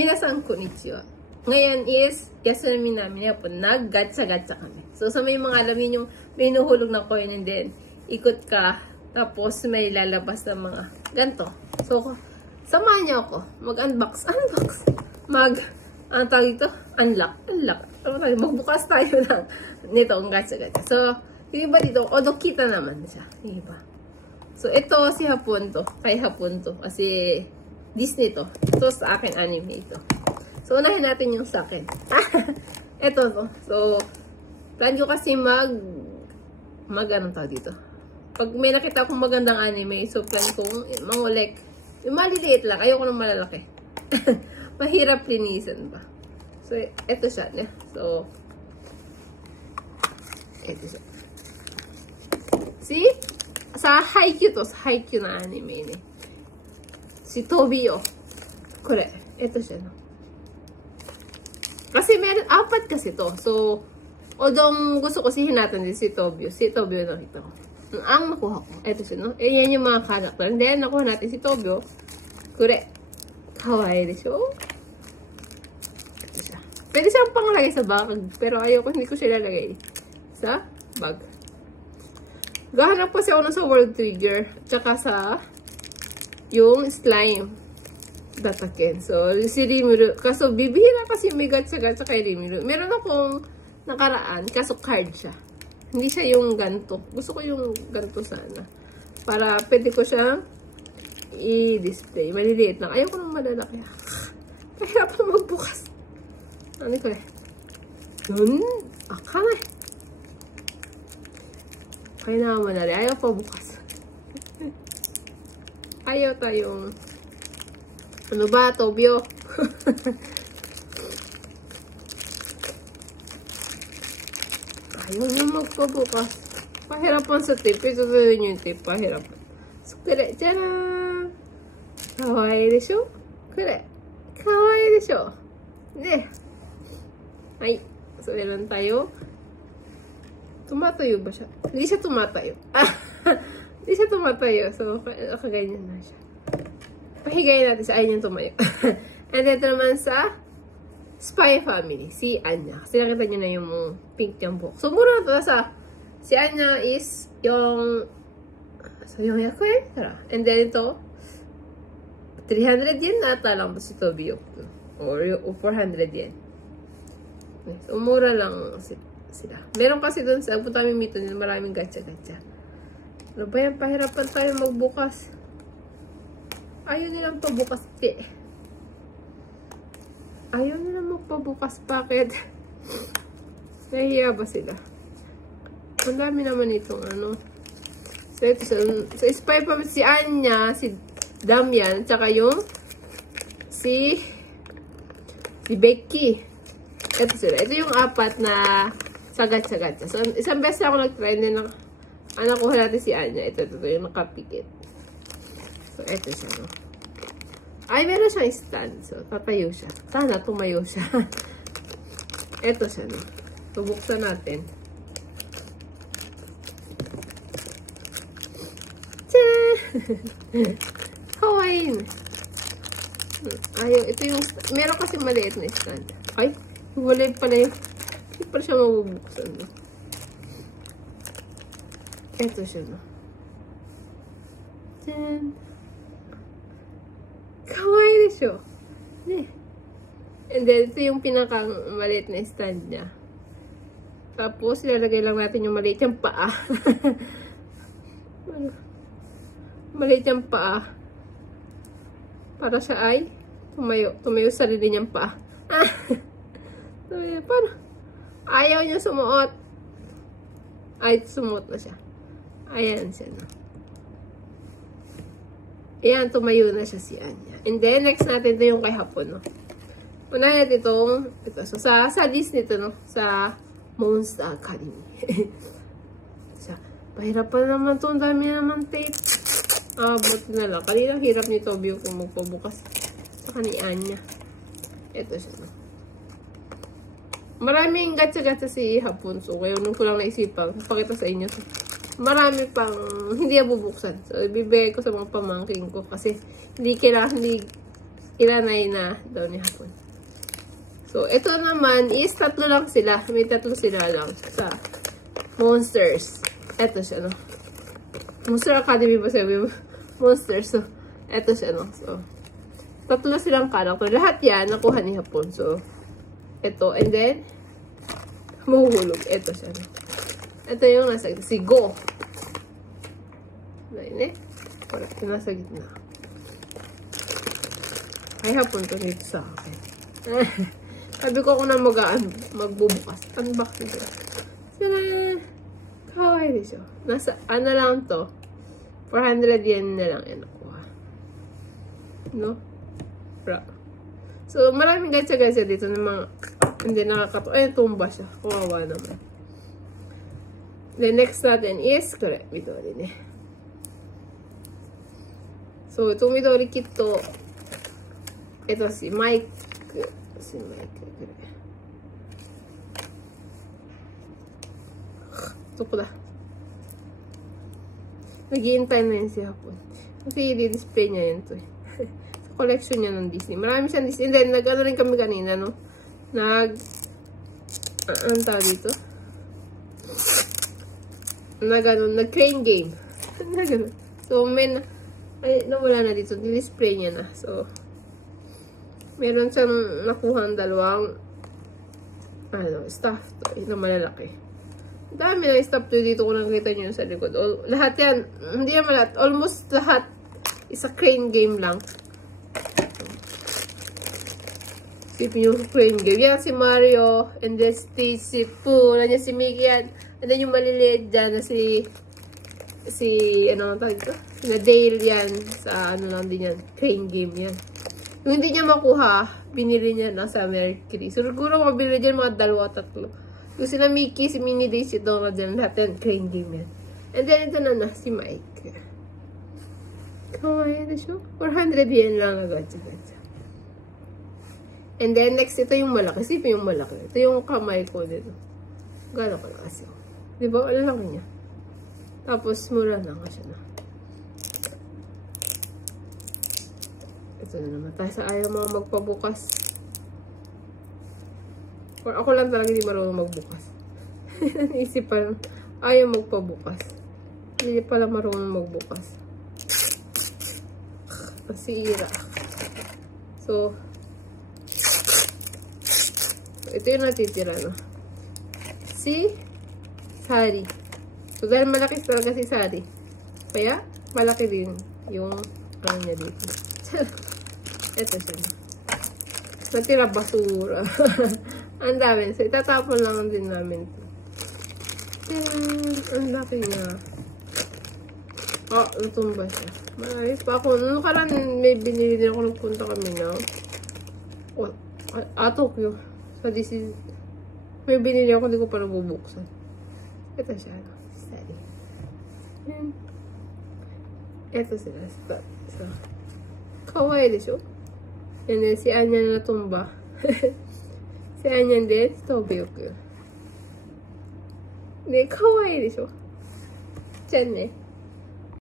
Minasan konnichiwa. Ngayon is, yasunami namin po, nag-gatsa-gatsa kami. So, sa may mga alam yun yung may nuhulog na coin and then, ikot ka, tapos may lalabas na mga ganto. So, samahan niyo ako. Mag-unbox. Ano tawag ito? Unlock. Magbukas tayo ng nitong gatsa-gatsa. So, yung iba dito, odokita naman siya. Yung iba. So, ito si Hapon to. Kay Hapon to. Kasi, Disney to. Ito sa akin, anime ito. So, unahin natin yung sa akin. Ito to. So, plan ko kasi anong tawag dito? Pag may nakita akong magandang anime, so plan kong mangulek. Yung maliliit lang. Ayoko ng malalaki. Mahirap linisan ba? So, ito siya. So, ito siya. See? Sa Haikyuu to. Sa Haikyuu na anime ni. Si Tobio. Kore. Ito siya, no? Kasi meron, 4 kasi to. So, although gusto ko sihin natin din si Tobio. Si Tobio na ito. Ang nakuha ko. Ito siya, no? Yan yung mga karakter. And then, nakuha natin si Tobio. Kore. Kawaii desho? Ito siya. Pwede siyang panglagay sa bag. Pero ayoko, hindi ko siya lalagay sa bag. Gahanap kasi ako sa World Trigger. Tsaka sa yung slime. Dataken. So, si Rimuru. Kaso, bibihira kasi may gatsa-gatsa kay Rimuru. Meron akong nakaraan. Kaso, card siya. Hindi siya yung ganto. Gusto ko yung ganto sana. Para pwede ko siyang i-display. Maliliit lang. Ayaw ko nang malalaki. Kahirapan magbukas. Ano ko eh? Akanay. Kaya naman na rin. Ayaw pa bukas. Ayaw tayong ano ba, Tobio? Ayaw na magpabukas. Pahirapan sa tape. Ito yun yung tape. Pahirapan. So, kure. Tcharam! Kawaii desho? Kure. Kawaii desho? Ne. Ay. So, meron tayo. Tumatayo ba siya? Hindi siya tumatayo. Hindi siya tumatayo. So, nakaganyan na siya. Pahigayin natin sa ayun yung tumayo. And then, ito naman sa Spy Family. Si Anya. Kasi nakita nyo na yung pink yung buhok. So, mura na ito. Si Anya is yung so, yung yaku tara. And then, ito 300 yen na ata lang si Tobio. Or 400 yen. So, mura lang sila. Meron kasi dun sa punta kami mito nila maraming gatsa-gatsa. Ano ba yan? Pahirapan tayo magbukas. Ayaw nilang pabukas. Ayaw nilang magpabukas. Bakit? Nahihiya ba sila? Ang dami naman itong ano. So, ito sa Spy pa si Anya, si Damian, tsaka yung si Becky. Ito sila. Ito yung 4 na sagat-sagat. So, isang beses ako nag-try na nakuha natin si Anya. Ito yung nakapikit. So, eto siya, no? Ay, meron siyang stand. So, tatayo siya. Sana tumayo siya. Eto siya, no? So, buksan natin. Tchaaa! Kawaii! Ayaw, ito yung... Meron kasi maliit na stand. Ay, wala pala yung... Hindi pala siya mabubuksan, no? Eto siya, no? Tchaaa! Kawaii desho. And then, ito yung pinakang maliit na stand niya. Tapos, ilalagay lang natin yung maliit yung paa. Maliit yung paa. Para siya ay tumayo sa sarili niyang paa. Paano? Ayaw niya sumuot. Ay, sumuot na siya. Ayan siya, no? Ayan, tumayo na siya si Anya. And then, next natin ito yung kay Hapon, no? Unahin natin ito. So, sa Disney ito, no? Sa Monster Academy. Pahirapan naman ito. Ang dami naman tape. Buti na lang. Kanina, hirap ni Tobio kung magpabukas. Saka ni Anya. Ito siya, no? Maraming gatsa-gatsa si Hapon. So, ngayon ko lang naisipang pakita sa inyo. Marami pang hindi nabubuksan. So, ibibigay ko sa mga pamangking ko kasi hindi iranay na daw ni hapon. So, ito naman is tatlo lang sila. May tatlo sila lang sa Monsters. Ito siya, no? Monster Academy ba sabi mo? Monsters. So, ito siya, no? So, tatlo silang character. Lahat yan, nakuha ni hapon. So, ito. And then, mahuhulog. Ito siya, no? Ito yung nasa gitna. Si Go. Ayun eh. Wala. Nasa gitna. Ay, hapon to dito sa akin. Sabi ko kung na magbubukas. Unboxing ko. Sila. Kawaii din siya. Nasa, ano lang to. 400 yen na lang yan nakuha. No? Bra. So, maraming gacha-gacha dito na mga hindi nakakato. Ay, tumba siya. Kawawa naman. The next natin is, correct, Midori ne. So, itong Midori kit to, ito si Mike. Si Mike. Ito ko na. Nag-iintay na yun si hapon. Kasi i-display niya yun to eh. Sa collection niya ng Disney. Marami siyang Disney. And then, nag-ano rin kami kanina, no? Anong tawag dito? Nag-crane game. Nag-ano. So, ay, nawala na dito. Display niya na. So, meron siyang nakuhang dalawang stuffed toy na malalaki. Dami na stuffed toy dito kung nakikita nyo sa likod. Lahat yan. Hindi naman lahat. Almost lahat is a crane game lang. Sipin yung crane game. Yan si Mario. And then si Pooh. Nandiyan si Mickey yan. And then yung maliliit dyan na ano tawag ito? Na Dale yan. Sa ano lang din yan. Crane game yan. Yung hindi niya makuha, binili niya na sa Mercury. So, siguro mabili dyan mga 2-3. Yung sila Mickey, si Minnie, Day, si Donald dyan. Lahat yan, crane game yan. And then, ito na si Mike. Kawaii na siya. 400 yen lang agad. And then, next, ito yung malaki. Sipin yung malaki. Ito yung kamay ko dito. Gano'n ka na kasi. Diba? Wala lang niya. Tapos, mura na nga siya na. Ito na naman tayo sa ayaw mga magpabukas. Or ako lang talaga hindi marunong magbukas. Naisip pa lang, ayaw magpabukas. Hindi pala marunong magbukas. Nasira. So, ito yung natitira, no? Si Sari. So, dahil malaki talaga si Sari. Kaya, malaki din yung ano niya dito. Ito siya. Natira basura. Ang dami. So, itatapon lang din namin ito. Ang laki niya. Oh, natumba siya. Maayos pa ako. Nung nakaraan, may binili din ako. Nagpunta kami na. Tokyo. So, this is... May binili ako. Hindi ko pa nabubuksan. Ito siya. Steady. Ito sila. So, kawaii desho? And then, si Anya na natumba. Si Anya din, si Tobio-kun. ね、かわいいでしょ。じゃあね。